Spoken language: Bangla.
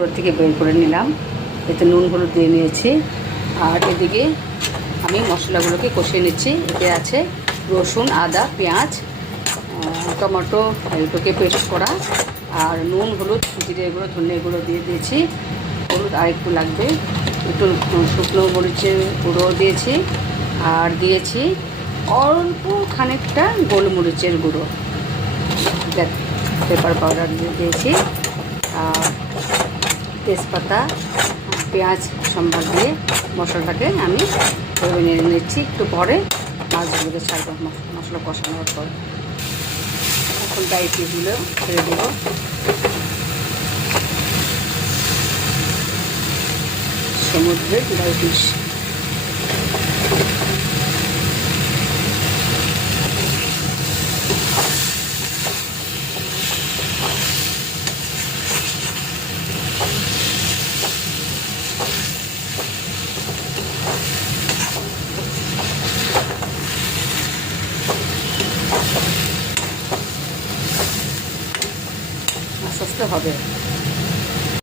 কৌটোর থেকে বের করে নিলাম। এতে নুন হলুদ দিয়ে নিয়েছি। আর এদিকে আমি মশলাগুলোকে কষিয়ে নিচ্ছি। এতে আছে রসুন, আদা, পেঁয়াজ, টমেটো, এগুলোকে পেস্ট করা, আর নুন, হলুদ, জিরে গুঁড়ো, ধনে গুঁড়ো দিয়ে দিয়েছি। হলুদ আর একটু লাগবে, একটু শুকনো মরিচের গুঁড়ো দিয়েছি। আর দিয়েছি অল্প খানিকটা গোলমরিচের গুঁড়ো, পেপার পাউডার দিয়েছি। আর তেজপাতা, পেঁয়াজ সম্ভার দিয়ে মশলাটাকে আমি নেড়ে নিচ্ছি। একটু পরে মাছগুলোকে ছাড়বো মশলা কষানোর পর। এখন ড্রাই ফিশগুলো ছেড়ে দেবো। সমুদ্রের ড্রাই ফিশ। আস্তে আস্তে হবে।